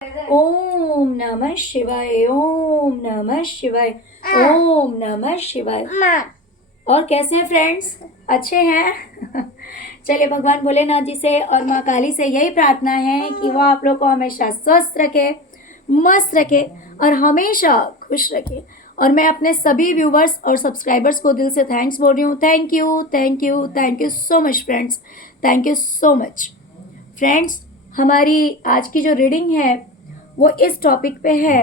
ओम नमः शिवाय, ओम नमः शिवाय, ओम नमः शिवाय। और कैसे हैं फ्रेंड्स? अच्छे हैं? चलिए, भगवान भोलेनाथ जी से और माँ काली से यही प्रार्थना है कि वो आप लोग को हमेशा स्वस्थ रखे, मस्त रखे और हमेशा खुश रखे। और मैं अपने सभी व्यूवर्स और सब्सक्राइबर्स को दिल से थैंक्स बोल रही हूँ। Thank you, thank you, thank you so much friends, thank you so much friends. हमारी आज की जो रीडिंग है वो इस टॉपिक पे है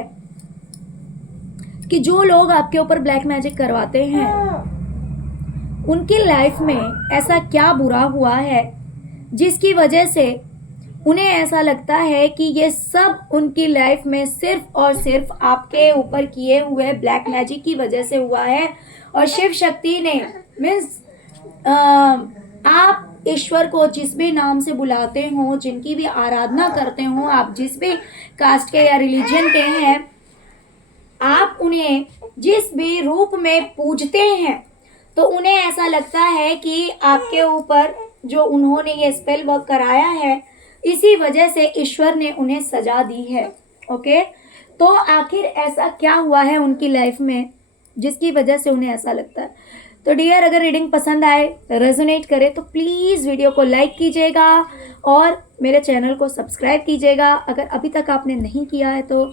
कि जो लोग आपके ऊपर ब्लैक मैजिक करवाते हैं उनकी लाइफ में ऐसा क्या बुरा हुआ है जिसकी वजह से उन्हें ऐसा लगता है कि ये सब उनकी लाइफ में सिर्फ और सिर्फ आपके ऊपर किए हुए ब्लैक मैजिक की वजह से हुआ है। और शिव शक्ति ने मीन्स आप ईश्वर को जिस भी नाम से बुलाते हो, जिनकी भी आराधना करते हो, आप जिस भी कास्ट के या रिलीजन के हैं, आप उन्हें जिस भी रूप में पूजते हैं तो उन्हें ऐसा लगता है कि आपके ऊपर जो उन्होंने ये स्पेल वर्क कराया है इसी वजह से ईश्वर ने उन्हें सजा दी है। ओके, तो आखिर ऐसा क्या हुआ है उनकी लाइफ में जिसकी वजह से उन्हें ऐसा लगता है? तो डियर, अगर रीडिंग पसंद आए, रेजोनेट करे तो प्लीज़ वीडियो को लाइक कीजिएगा और मेरे चैनल को सब्सक्राइब कीजिएगा अगर अभी तक आपने नहीं किया है तो।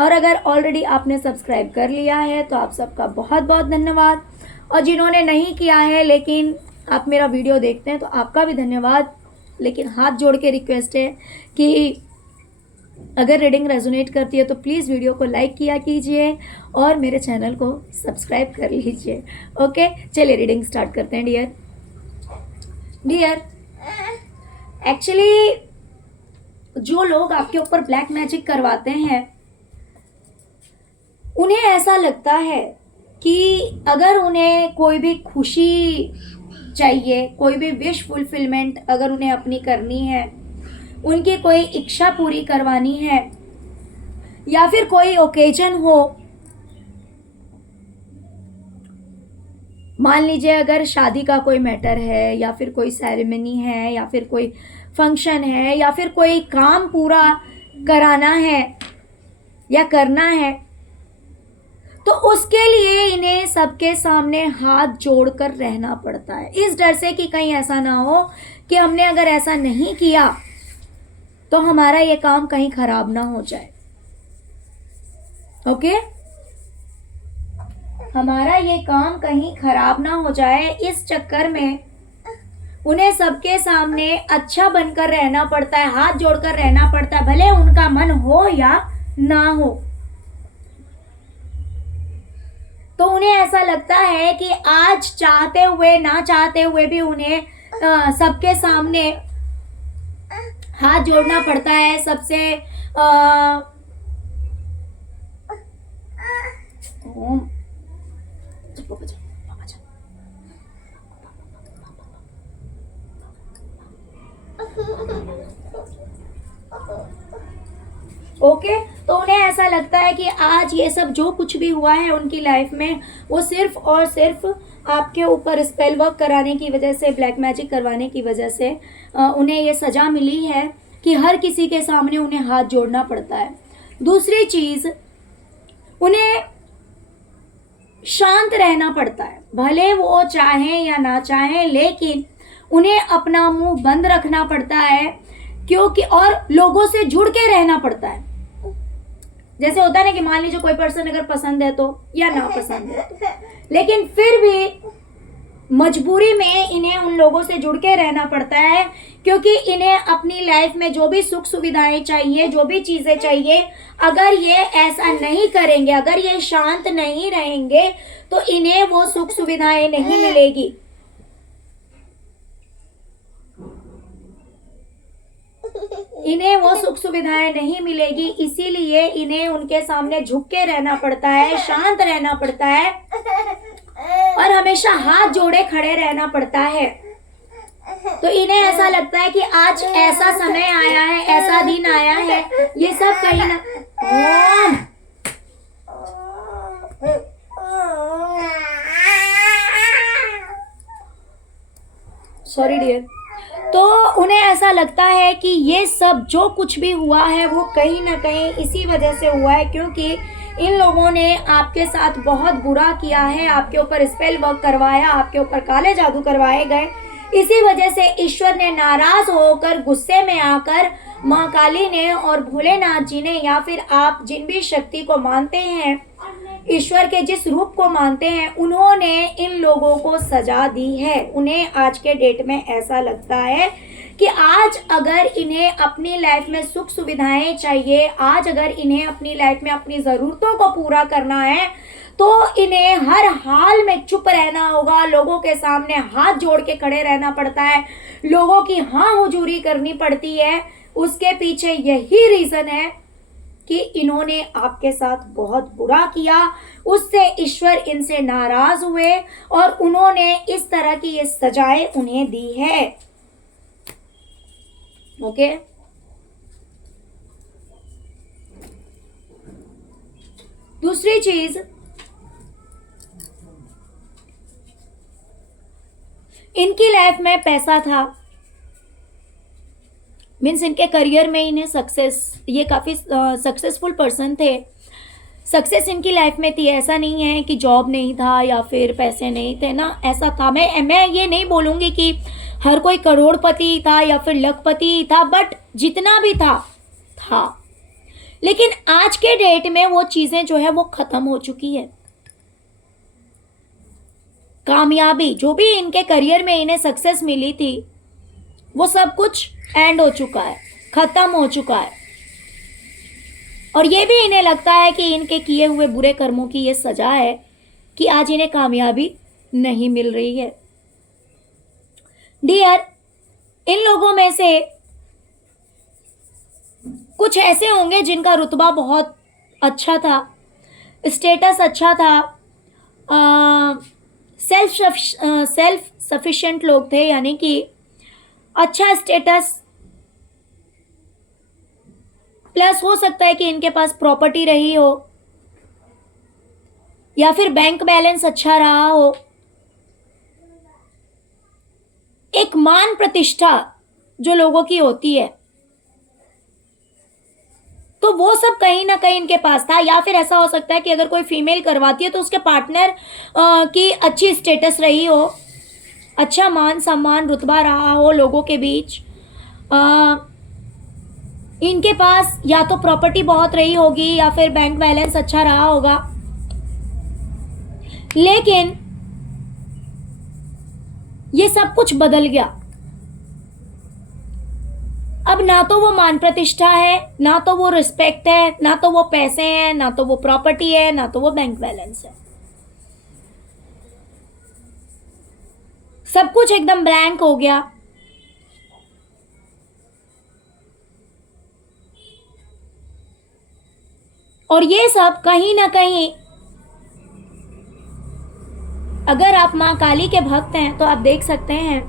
और अगर ऑलरेडी आपने सब्सक्राइब कर लिया है तो आप सबका बहुत बहुत धन्यवाद। और जिन्होंने नहीं किया है लेकिन आप मेरा वीडियो देखते हैं तो आपका भी धन्यवाद। लेकिन हाथ जोड़ के रिक्वेस्ट है कि अगर रीडिंग रेजोनेट करती है तो प्लीज़ वीडियो को लाइक किया कीजिए और मेरे चैनल को सब्सक्राइब कर लीजिए। ओके, चलिए रीडिंग स्टार्ट करते हैं डियर। एक्चुअली जो लोग आपके ऊपर ब्लैक मैजिक करवाते हैं उन्हें ऐसा लगता है कि अगर उन्हें कोई भी खुशी चाहिए, कोई भी विश फुलफिलमेंट अगर उन्हें अपनी करनी है, उनकी कोई इच्छा पूरी करवानी है या फिर कोई ओकेजन हो, मान लीजिए अगर शादी का कोई मैटर है या फिर कोई सेरेमनी है या फिर कोई फंक्शन है या फिर कोई काम पूरा कराना है या करना है, तो उसके लिए इन्हें सबके सामने हाथ जोड़कर रहना पड़ता है, इस डर से कि कहीं ऐसा ना हो कि हमने अगर ऐसा नहीं किया तो हमारा ये काम कहीं खराब ना हो जाए। ओके, हमारा ये काम कहीं खराब ना हो जाए, इस चक्कर में उन्हें सबके सामने अच्छा बनकर रहना पड़ता है, हाथ जोड़कर रहना पड़ता है, भले उनका मन हो या ना हो। तो उन्हें ऐसा लगता है कि आज चाहते हुए ना चाहते हुए भी उन्हें सबके सामने हाथ जोड़ना पड़ता है, सबसे ओके, तो उन्हें ऐसा लगता है कि आज ये सब जो कुछ भी हुआ है उनकी लाइफ में वो सिर्फ और सिर्फ आपके ऊपर स्पेल वर्क कराने की वजह से, ब्लैक मैजिक करवाने की वजह से उन्हें ये सजा मिली है कि हर किसी के सामने उन्हें हाथ जोड़ना पड़ता है। दूसरी चीज, उन्हें शांत रहना पड़ता है, भले वो चाहें या ना चाहें, लेकिन उन्हें अपना मुंह बंद रखना पड़ता है क्योंकि और लोगों से जुड़ के रहना पड़ता है। जैसे होता है ना कि मान लीजिए कोई पर्सन अगर पसंद है तो या ना पसंद है तो, लेकिन फिर भी मजबूरी में इन्हें उन लोगों से जुड़ के रहना पड़ता है क्योंकि इन्हें अपनी लाइफ में जो भी सुख सुविधाएं चाहिए, जो भी चीजें चाहिए, अगर ये ऐसा नहीं करेंगे, अगर ये शांत नहीं रहेंगे तो इन्हें वो सुख सुविधाएं नहीं मिलेगी। इन्हें वो सुख सुविधाएं नहीं मिलेगी, इसीलिए इन्हें उनके सामने झुक के रहना पड़ता है, शांत रहना पड़ता है और हमेशा हाथ जोड़े खड़े रहना पड़ता है। तो इन्हें ऐसा लगता है कि आज ऐसा समय आया है, ऐसा दिन आया है, ये सब कहीं ना सॉरी डियर। तो उन्हें ऐसा लगता है कि ये सब जो कुछ भी हुआ है वो कहीं ना कहीं इसी वजह से हुआ है, क्योंकि इन लोगों ने आपके साथ बहुत बुरा किया है, आपके ऊपर स्पेल वर्क करवाया, आपके ऊपर काले जादू करवाए गए। इसी वजह से ईश्वर ने नाराज होकर, गुस्से में आकर माँ काली ने और भोलेनाथ जी ने, या फिर आप जिन भी शक्ति को मानते हैं, ईश्वर के जिस रूप को मानते हैं, उन्होंने इन लोगों को सजा दी है। उन्हें आज के डेट में ऐसा लगता है कि आज अगर इन्हें अपनी लाइफ में सुख सुविधाएं चाहिए, आज अगर इन्हें अपनी लाइफ में अपनी ज़रूरतों को पूरा करना है, तो इन्हें हर हाल में चुप रहना होगा, लोगों के सामने हाथ जोड़ के खड़े रहना पड़ता है, लोगों की हाँ हुजूरी करनी पड़ती है। उसके पीछे यही रीज़न है कि इन्होंने आपके साथ बहुत बुरा किया, उससे ईश्वर इनसे नाराज हुए और उन्होंने इस तरह की ये सजाएं उन्हें दी है। ओके, दूसरी चीज, इनकी लाइफ में पैसा था, मीन्स इनके करियर में इन्हें सक्सेस, ये काफ़ी सक्सेसफुल पर्सन थे, सक्सेस इनकी लाइफ में थी। ऐसा नहीं है कि जॉब नहीं था या फिर पैसे नहीं थे ना, ऐसा था। मैं ये नहीं बोलूँगी कि हर कोई करोड़पति था या फिर लखपति था, बट जितना भी था। लेकिन आज के डेट में वो चीज़ें जो है वो ख़त्म हो चुकी है। कामयाबी, जो भी इनके करियर में इन्हें सक्सेस मिली थी, वो सब कुछ एंड हो चुका है, ख़त्म हो चुका है। और ये भी इन्हें लगता है कि इनके किए हुए बुरे कर्मों की ये सजा है कि आज इन्हें कामयाबी नहीं मिल रही है। डियर, इन लोगों में से कुछ ऐसे होंगे जिनका रुतबा बहुत अच्छा था, स्टेटस अच्छा था, सेल्फ सफिशिएंट लोग थे, यानी कि अच्छा स्टेटस, प्लस हो सकता है कि इनके पास प्रॉपर्टी रही हो या फिर बैंक बैलेंस अच्छा रहा हो, एक मान प्रतिष्ठा जो लोगों की होती है, तो वो सब कहीं ना कहीं इनके पास था। या फिर ऐसा हो सकता है कि अगर कोई फीमेल करवाती है तो उसके पार्टनर की अच्छी स्टेटस रही हो, अच्छा मान सम्मान रुतबा रहा हो लोगों के बीच, इनके पास या तो प्रॉपर्टी बहुत रही होगी या फिर बैंक बैलेंस अच्छा रहा होगा। लेकिन ये सब कुछ बदल गया। अब ना तो वो मान प्रतिष्ठा है, ना तो वो रिस्पेक्ट है, ना तो वो पैसे हैं, ना तो वो प्रॉपर्टी है, ना तो वो बैंक बैलेंस है। सब कुछ एकदम ब्लैंक हो गया। और ये सब कहीं ना कहीं, अगर आप माँ काली के भक्त हैं तो आप देख सकते हैं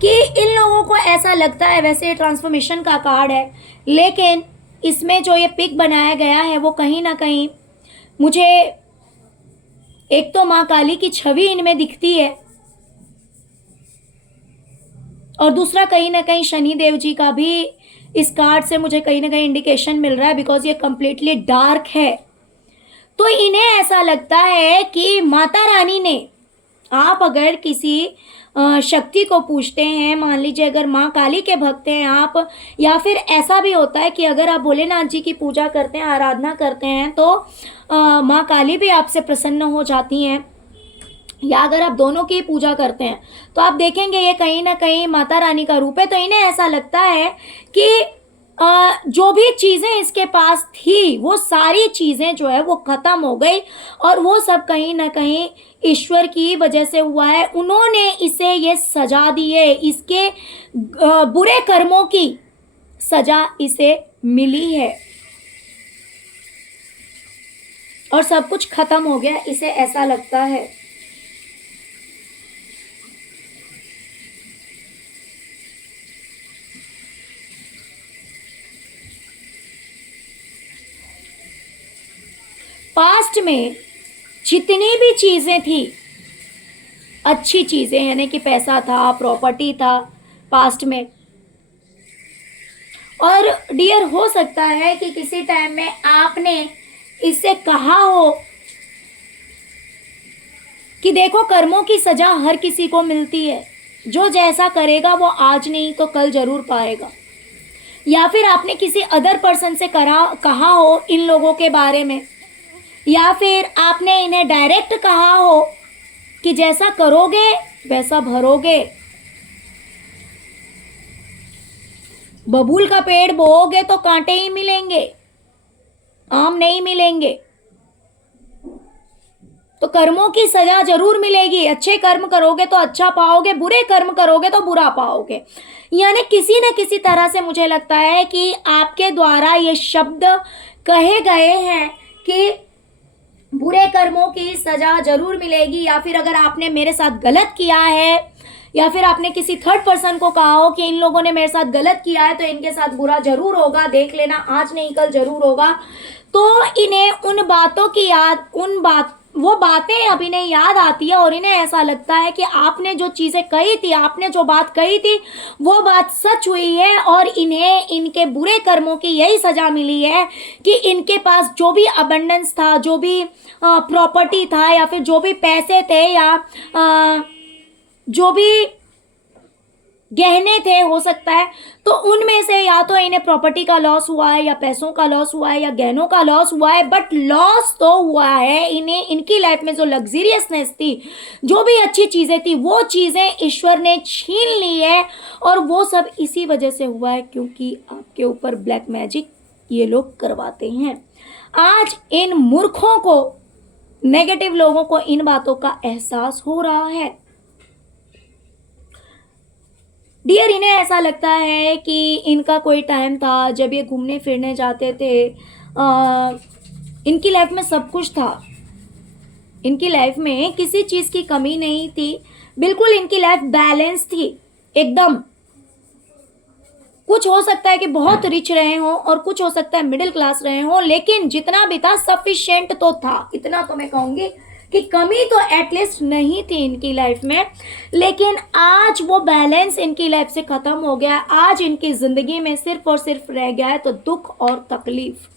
कि इन लोगों को ऐसा लगता है, वैसे ये ट्रांसफॉर्मेशन का कार्ड है, लेकिन इसमें जो ये पिक बनाया गया है वो कहीं ना कहीं मुझे, एक तो माँ काली की छवि इनमें दिखती है और दूसरा कहीं ना कहीं शनि देव जी का भी इस कार्ड से मुझे कहीं ना कहीं इंडिकेशन मिल रहा है, बिकॉज ये कंप्लीटली डार्क है। तो इन्हें ऐसा लगता है कि माता रानी ने, आप अगर किसी शक्ति को पूछते हैं, मान लीजिए अगर माँ काली के भक्त हैं आप, या फिर ऐसा भी होता है कि अगर आप भोलेनाथ जी की पूजा करते हैं, आराधना करते हैं, तो माँ काली भी आपसे प्रसन्न हो जाती हैं, या अगर आप दोनों की पूजा करते हैं तो आप देखेंगे ये कहीं ना कहीं माता रानी का रूप है। तो इन्हें ऐसा लगता है कि जो भी चीज़ें इसके पास थी वो सारी चीज़ें जो है वो ख़त्म हो गई, और वो सब कहीं ना कहीं ईश्वर की वजह से हुआ है। उन्होंने इसे ये सजा दी है, इसके बुरे कर्मों की सजा इसे मिली है और सब कुछ ख़त्म हो गया, इसे ऐसा लगता है। पास्ट में जितनी भी चीज़ें थी, अच्छी चीज़ें, यानी कि पैसा था, प्रॉपर्टी था पास्ट में, और डियर हो सकता है कि किसी टाइम में आपने इससे कहा हो कि देखो कर्मों की सजा हर किसी को मिलती है, जो जैसा करेगा वो आज नहीं तो कल जरूर पाएगा। या फिर आपने किसी अदर पर्सन से कहा हो इन लोगों के बारे में, या फिर आपने इन्हें डायरेक्ट कहा हो कि जैसा करोगे वैसा भरोगे। बबूल का पेड़ बोओगे तो कांटे ही मिलेंगे, आम नहीं मिलेंगे। तो कर्मों की सजा जरूर मिलेगी। अच्छे कर्म करोगे तो अच्छा पाओगे, बुरे कर्म करोगे तो बुरा पाओगे। यानी किसी न किसी तरह से मुझे लगता है कि आपके द्वारा ये शब्द कहे गए हैं कि बुरे कर्मों की सजा जरूर मिलेगी, या फिर अगर आपने मेरे साथ गलत किया है, या फिर आपने किसी थर्ड पर्सन को कहा हो कि इन लोगों ने मेरे साथ गलत किया है तो इनके साथ बुरा जरूर होगा, देख लेना आज नहीं कल जरूर होगा। तो इन्हें उन बातों की याद, वो बातें अब इन्हें याद आती है और इन्हें ऐसा लगता है कि आपने जो चीज़ें कही थी, आपने जो बात कही थी वो बात सच हुई है, और इन्हें इनके बुरे कर्मों की यही सज़ा मिली है कि इनके पास जो भी अबंडेंस था, जो भी प्रॉपर्टी था, या फिर जो भी पैसे थे, या जो भी गहने थे हो सकता है, तो उनमें से या तो इन्हें प्रॉपर्टी का लॉस हुआ है, या पैसों का लॉस हुआ है, या गहनों का लॉस हुआ है, बट लॉस तो हुआ है इन्हें। इनकी लाइफ में जो लग्जरियसनेस थी, जो भी अच्छी चीज़ें थी, वो चीज़ें ईश्वर ने छीन ली है। और वो सब इसी वजह से हुआ है क्योंकि आपके ऊपर ब्लैक मैजिक ये लोग करवाते हैं। आज इन मूर्खों को, नेगेटिव लोगों को इन बातों का एहसास हो रहा है। डियर, इन्हें ऐसा लगता है कि इनका कोई टाइम था जब ये घूमने फिरने जाते थे, इनकी लाइफ में सब कुछ था, इनकी लाइफ में किसी चीज़ की कमी नहीं थी, बिल्कुल इनकी लाइफ बैलेंस थी एकदम। कुछ हो सकता है कि बहुत रिच रहे हों और कुछ हो सकता है मिडिल क्लास रहे हों, लेकिन जितना भी था सफिशिएंट तो था। इतना तो मैं कहूँगी कि कमी तो एटलीस्ट नहीं थी इनकी लाइफ में। लेकिन आज वो बैलेंस इनकी लाइफ से ख़त्म हो गया। आज इनकी ज़िंदगी में सिर्फ और सिर्फ रह गया है तो दुख और तकलीफ।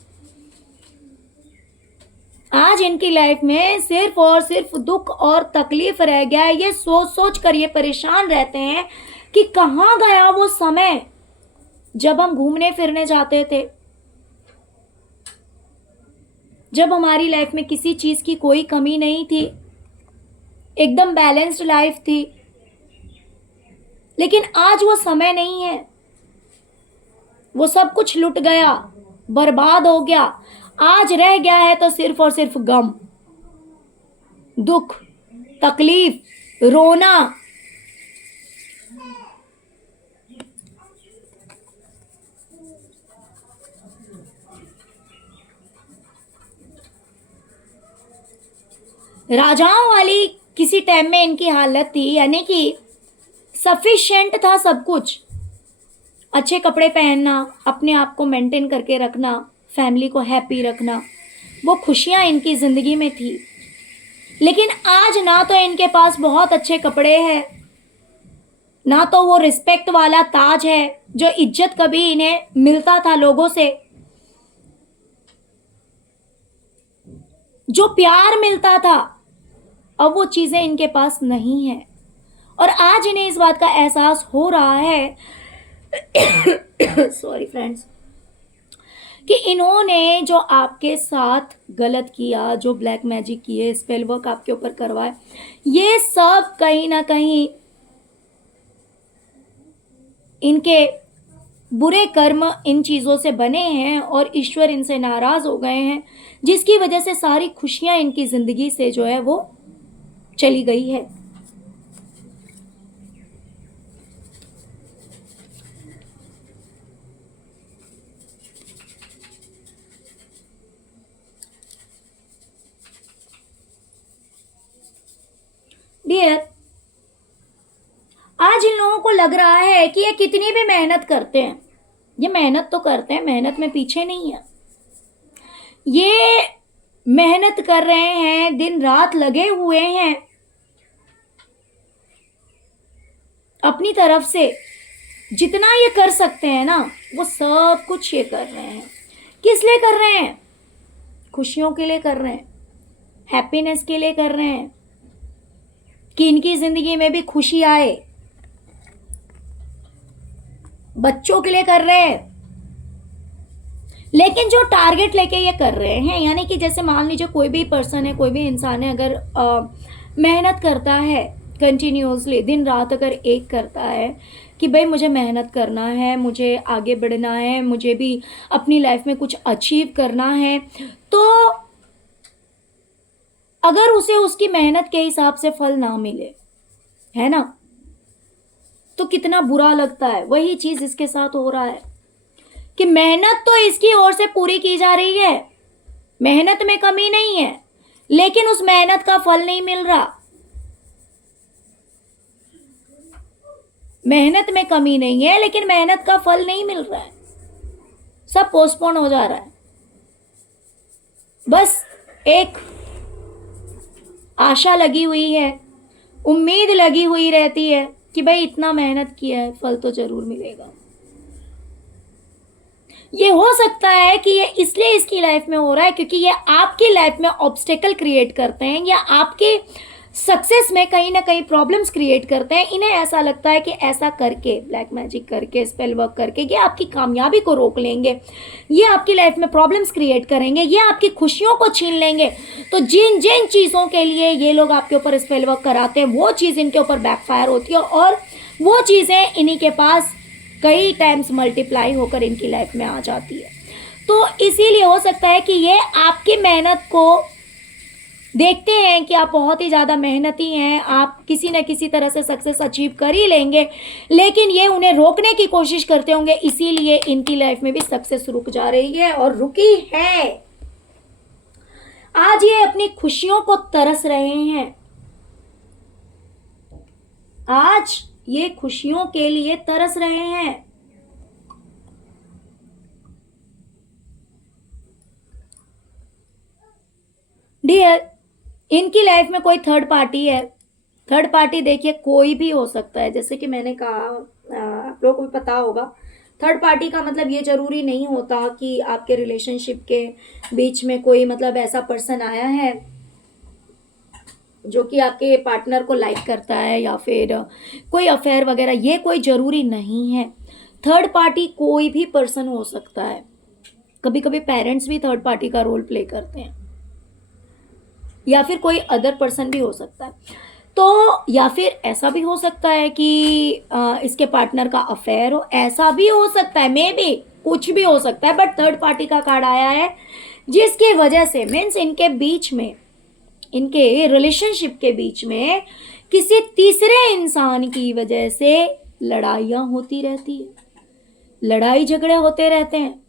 आज इनकी लाइफ में सिर्फ और सिर्फ दुख और तकलीफ रह गया है। ये सोच सोच कर ये परेशान रहते हैं कि कहाँ गया वो समय जब हम घूमने फिरने जाते थे, जब हमारी लाइफ में किसी चीज़ की कोई कमी नहीं थी, एकदम बैलेंस्ड लाइफ थी। लेकिन आज वो समय नहीं है, वो सब कुछ लुट गया, बर्बाद हो गया। आज रह गया है तो सिर्फ और सिर्फ गम, दुख, तकलीफ, रोना। राजाओं वाली किसी टाइम में इनकी हालत थी, यानी कि सफिशिएंट था सब कुछ। अच्छे कपड़े पहनना, अपने आप को मेंटेन करके रखना, फैमिली को हैप्पी रखना, वो खुशियाँ इनकी ज़िंदगी में थी। लेकिन आज ना तो इनके पास बहुत अच्छे कपड़े हैं, ना तो वो रिस्पेक्ट वाला ताज है, जो इज्जत कभी इन्हें मिलता था लोगों से, जो प्यार मिलता था, अब वो चीज़ें इनके पास नहीं है। और आज इन्हें इस बात का एहसास हो रहा है सॉरी फ्रेंड्स, कि इन्होंने जो आपके साथ गलत किया, जो ब्लैक मैजिक किए, स्पेल वर्क आपके ऊपर करवाए, ये सब कहीं ना कहीं इनके बुरे कर्म इन चीज़ों से बने हैं और ईश्वर इनसे नाराज़ हो गए हैं, जिसकी वजह से सारी खुशियाँ इनकी ज़िंदगी से जो है वो चली गई है। डियर, आज इन लोगों को लग रहा है कि ये कितनी भी मेहनत करते हैं, ये मेहनत तो करते हैं, मेहनत में पीछे नहीं है, ये मेहनत कर रहे हैं, दिन रात लगे हुए हैं अपनी तरफ से, जितना ये कर सकते हैं ना, वो सब कुछ ये कर रहे हैं। किस लिए कर रहे हैं? खुशियों के लिए कर रहे हैं, हैप्पीनेस के लिए कर रहे हैं कि इनकी जिंदगी में भी खुशी आए। बच्चों के लिए कर रहे हैं। लेकिन जो टारगेट लेके ये कर रहे हैं, यानी कि जैसे मान लीजिए कोई भी पर्सन है, कोई भी इंसान है, अगर मेहनत करता है कंटिन्यूसली, दिन रात अगर एक करता है कि भाई मुझे मेहनत करना है, मुझे आगे बढ़ना है, मुझे भी अपनी लाइफ में कुछ अचीव करना है, तो अगर उसे उसकी मेहनत के हिसाब से फल ना मिले, है ना, तो कितना बुरा लगता है। वही चीज इसके साथ हो रहा है कि मेहनत तो इसकी ओर से पूरी की जा रही है, मेहनत में कमी नहीं है, लेकिन उस मेहनत का फल नहीं मिल रहा। मेहनत में कमी नहीं है, लेकिन मेहनत का फल नहीं मिल रहा है, सब पोस्टपोन हो जा रहा है। बस एक आशा लगी हुई है, उम्मीद लगी हुई रहती है कि भाई इतना मेहनत किया है, फल तो जरूर मिलेगा। ये हो सकता है कि ये इसलिए इसकी लाइफ में हो रहा है क्योंकि ये आपकी लाइफ में ऑब्स्टेकल क्रिएट करते हैं, या आपके सक्सेस में कहीं ना कहीं प्रॉब्लम्स क्रिएट करते हैं। इन्हें ऐसा लगता है कि ऐसा करके, ब्लैक मैजिक करके, स्पेल वर्क करके ये आपकी कामयाबी को रोक लेंगे, ये आपकी लाइफ में प्रॉब्लम्स क्रिएट करेंगे, ये आपकी खुशियों को छीन लेंगे। तो जिन जिन चीज़ों के लिए ये लोग आपके ऊपर स्पेल वर्क कराते हैं, वो चीज़ इनके ऊपर बैकफायर होती है, और वो चीज़ें इन्हीं के पास कई टाइम्स मल्टीप्लाई होकर इनकी लाइफ में आ जाती है। तो इसीलिए हो सकता है कि ये आपकी मेहनत को देखते हैं कि आप बहुत ही ज़्यादा मेहनती हैं, आप किसी न किसी तरह से सक्सेस अचीव कर ही लेंगे, लेकिन ये उन्हें रोकने की कोशिश करते होंगे, इसीलिए इनकी लाइफ में भी सक्सेस रुक जा रही है और रुकी है। आज ये अपनी खुशियों को तरस रहे हैं, आज ये खुशियों के लिए तरस रहे हैं। डियर, इनकी लाइफ में कोई थर्ड पार्टी है। थर्ड पार्टी देखिए कोई भी हो सकता है, जैसे कि मैंने कहा, आप लोगों को पता होगा, थर्ड पार्टी का मतलब ये जरूरी नहीं होता कि आपके रिलेशनशिप के बीच में कोई मतलब ऐसा पर्सन आया है जो कि आपके पार्टनर को लाइक करता है, या फिर कोई अफेयर वगैरह, ये कोई ज़रूरी नहीं है। थर्ड पार्टी कोई भी पर्सन हो सकता है। कभी कभी पेरेंट्स भी थर्ड पार्टी का रोल प्ले करते हैं, या फिर कोई अदर पर्सन भी हो सकता है। तो या फिर ऐसा भी हो सकता है कि इसके पार्टनर का अफेयर हो, ऐसा भी हो सकता है, मे बी कुछ भी हो सकता है, बट थर्ड पार्टी का कार्ड आया है, जिसकी वजह से मीन्स इनके बीच में, इनके रिलेशनशिप के बीच में किसी तीसरे इंसान की वजह से लड़ाइयाँ होती रहती है, लड़ाई झगड़े होते रहते हैं,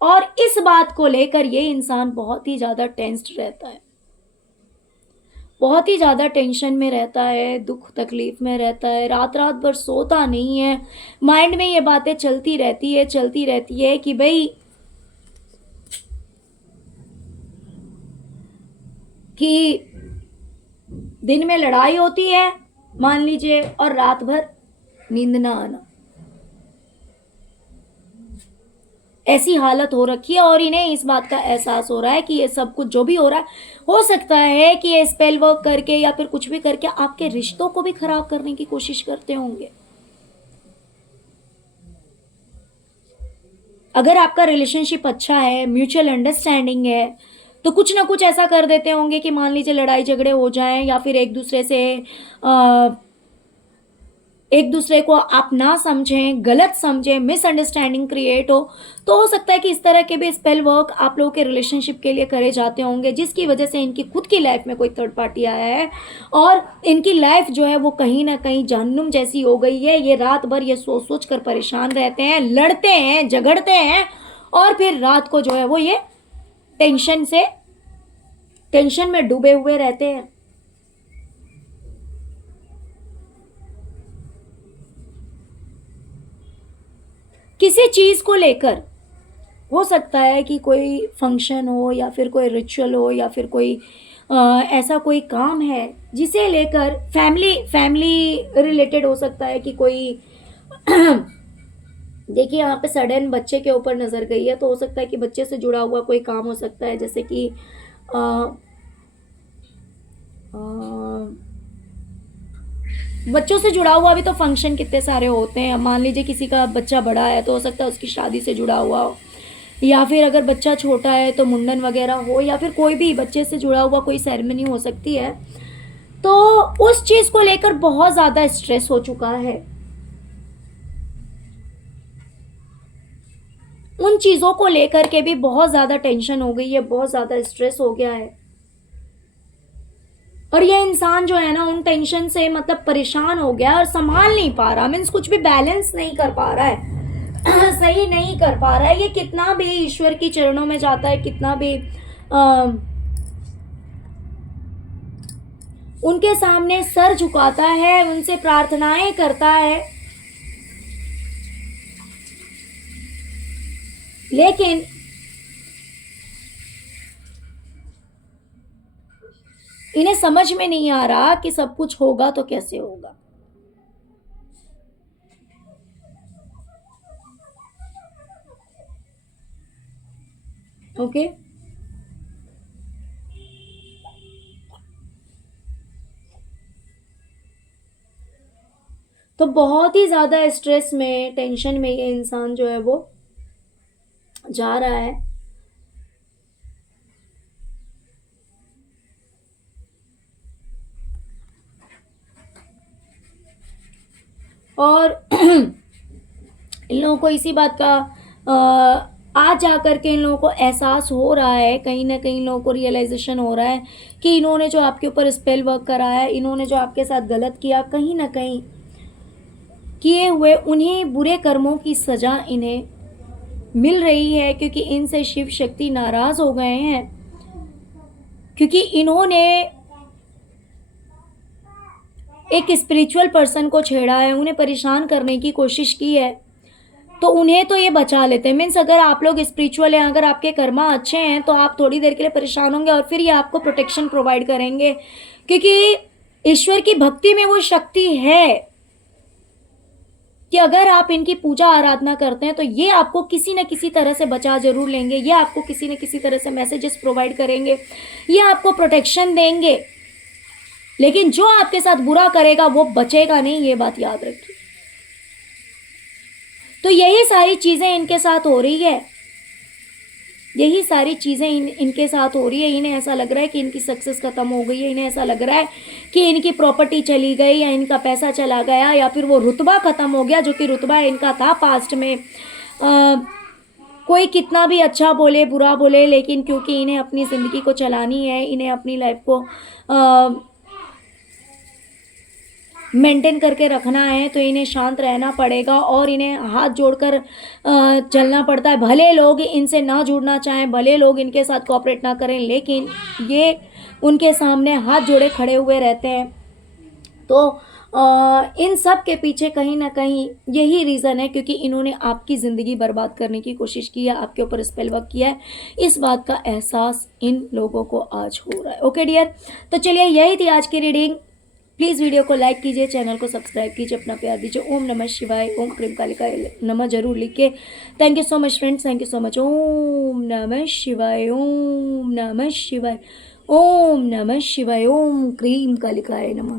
और इस बात को लेकर ये इंसान बहुत ही ज़्यादा टेंस्ड रहता है, बहुत ही ज़्यादा टेंशन में रहता है, दुख तकलीफ में रहता है, रात रात भर सोता नहीं है, माइंड में ये बातें चलती रहती है कि भाई कि दिन में लड़ाई होती है मान लीजिए, और रात भर नींद ना आना, ऐसी हालत हो रखी है। और इन्हें इस बात का एहसास हो रहा है कि ये सब कुछ जो भी हो रहा है, हो सकता है कि ये स्पेल वर्क करके या फिर कुछ भी करके आपके रिश्तों को भी खराब करने की कोशिश करते होंगे। अगर आपका रिलेशनशिप अच्छा है, म्यूचुअल अंडरस्टैंडिंग है, तो कुछ ना कुछ ऐसा कर देते होंगे कि मान लीजिए लड़ाई झगड़े हो जाएं, या फिर एक दूसरे को आप ना समझें, गलत समझें, मिसअंडरस्टैंडिंग क्रिएट हो सकता है कि इस तरह के भी स्पेल वर्क आप लोगों के रिलेशनशिप के लिए करे जाते होंगे, जिसकी वजह से इनकी खुद की लाइफ में कोई थर्ड पार्टी आया है, और इनकी लाइफ जो है वो कहीं ना कहीं जहन्नुम जैसी हो गई है। ये रात भर ये सोच सोच कर परेशान रहते हैं, लड़ते हैं, झगड़ते हैं, और फिर रात को जो है वो ये टेंशन में डूबे हुए रहते हैं। किसी चीज को लेकर हो सकता है कि कोई फंक्शन हो, या फिर कोई रिचुअल हो, या फिर कोई ऐसा कोई काम है जिसे लेकर फैमिली रिलेटेड हो सकता है कि कोई देखिए यहाँ पे सडन बच्चे के ऊपर नज़र गई है, तो हो सकता है कि बच्चे से जुड़ा हुआ कोई काम हो सकता है, जैसे कि अ, अ, बच्चों से जुड़ा हुआ भी तो फंक्शन कितने सारे होते हैं। अब मान लीजिए किसी का बच्चा बड़ा है तो हो सकता है उसकी शादी से जुड़ा हुआ हो, या फिर अगर बच्चा छोटा है तो मुंडन वगैरह हो, या फिर कोई भी बच्चे से जुड़ा हुआ कोई सेरेमनी हो सकती है। तो उस चीज़ को लेकर बहुत ज़्यादा स्ट्रेस हो चुका है, उन चीज़ों को लेकर के भी बहुत ज़्यादा टेंशन हो गई है, बहुत ज़्यादा स्ट्रेस हो गया है। और ये इंसान जो है ना उन टेंशन से मतलब परेशान हो गया और संभाल नहीं पा रहा, मीन्स कुछ भी बैलेंस नहीं कर पा रहा है सही नहीं कर पा रहा है। ये कितना भी ईश्वर की चरणों में जाता है, कितना भी उनके सामने सर झुकाता है, उनसे प्रार्थनाएं करता है, लेकिन इन्हें समझ में नहीं आ रहा कि सब कुछ होगा तो कैसे होगा। ओके तो बहुत ही ज़्यादा स्ट्रेस में, टेंशन में ये इंसान जो है वो जा रहा है। और इन लोगों को इसी बात का आज जा कर के इन लोगों को एहसास हो रहा है, कहीं ना कहीं इन लोगों को रियलाइजेशन हो रहा है कि इन्होंने जो आपके ऊपर स्पेल वर्क करा है, इन्होंने जो आपके साथ गलत किया, कहीं ना कहीं किए हुए उन्हें बुरे कर्मों की सज़ा इन्हें मिल रही है, क्योंकि इनसे शिव शक्ति नाराज़ हो गए हैं, क्योंकि इन्होंने एक स्पिरिचुअल पर्सन को छेड़ा है, उन्हें परेशान करने की कोशिश की है, तो उन्हें तो ये बचा लेते हैं। मीन्स अगर आप लोग स्पिरिचुअल हैं, अगर आपके कर्मा अच्छे हैं, तो आप थोड़ी देर के लिए परेशान होंगे और फिर ये आपको प्रोटेक्शन प्रोवाइड करेंगे, क्योंकि ईश्वर की भक्ति में वो शक्ति है कि अगर आप इनकी पूजा आराधना करते हैं तो ये आपको किसी न किसी तरह से बचा जरूर लेंगे, ये आपको किसी न किसी तरह से मैसेजेस प्रोवाइड करेंगे, ये आपको प्रोटेक्शन देंगे, लेकिन जो आपके साथ बुरा करेगा वो बचेगा नहीं, ये बात याद रखिए। तो यही सारी चीज़ें इनके साथ हो रही है, यही सारी चीज़ें इनके साथ हो रही है। इन्हें ऐसा लग रहा है कि इनकी सक्सेस खत्म हो गई है, इन्हें ऐसा लग रहा है कि इनकी प्रॉपर्टी चली गई, या इनका पैसा चला गया, या फिर वो रुतबा ख़त्म हो गया जो कि रुतबा इनका था पास्ट में। कोई कितना भी अच्छा बोले बुरा बोले, लेकिन क्योंकि इन्हें अपनी ज़िंदगी को चलानी है, इन्हें अपनी लाइफ को मेंटेन करके रखना है, तो इन्हें शांत रहना पड़ेगा और इन्हें हाथ जोड़कर चलना पड़ता है। भले लोग इनसे ना जुड़ना चाहें, भले लोग इनके साथ कोऑपरेट ना करें, लेकिन ये उनके सामने हाथ जोड़े खड़े हुए रहते हैं। तो इन सब के पीछे कहीं ना कहीं यही रीज़न है, क्योंकि इन्होंने आपकी ज़िंदगी बर्बाद करने की कोशिश की है, आपके ऊपर स्पेल वर्क किया है। इस बात का एहसास इन लोगों को आज हो रहा है। ओके डियर, तो चलिए यही थी आज की रीडिंग। प्लीज़ वीडियो को लाइक कीजिए, चैनल को सब्सक्राइब कीजिए, अपना प्यार दीजिए। ओम नमः शिवाय, ओम क्रीम कालिकाय नमः जरूर लिख के। Thank you so much friends, thank you so much. ओम नमः शिवाय, ओम नमः शिवाय, ओम नमः शिवाय, ओम क्रीम कालिकाय नमः।